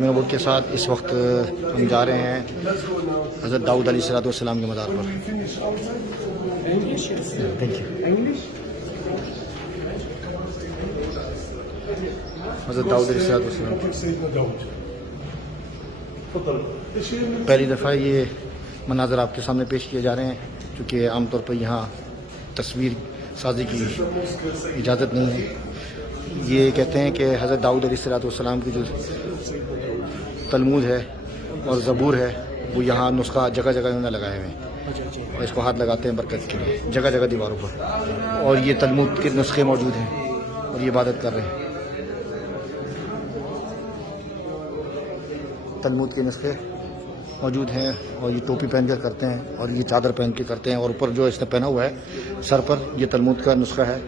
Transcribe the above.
میرے ملک کے ساتھ اس وقت ہم جا رہے ہیں حضرت داؤد علیہ السلام کے مزار پر. حضرت داؤد علیہ السلام پہلی دفعہ یہ مناظر آپ کے سامنے پیش کیے جا رہے ہیں، چونکہ عام طور پر یہاں تصویر سازی کی اجازت نہیں ہے. یہ کہتے ہیں کہ حضرت داؤد علیہ السلام کی جو تلمود ہے اور زبور ہے وہ یہاں نسخہ جگہ جگہ انہوں نے لگائے ہوئے ہیں اور اس کو ہاتھ لگاتے ہیں برکت کے لیے جگہ جگہ دیواروں پر، اور یہ تلمود کے نسخے موجود ہیں اور یہ عبادت کر رہے ہیں. تلمود کے نسخے موجود ہیں اور یہ ٹوپی پہن کر کرتے ہیں اور یہ چادر پہن کے کرتے ہیں، اور اوپر جو اس نے پہنا ہوا ہے سر پر یہ تلمود کا نسخہ ہے.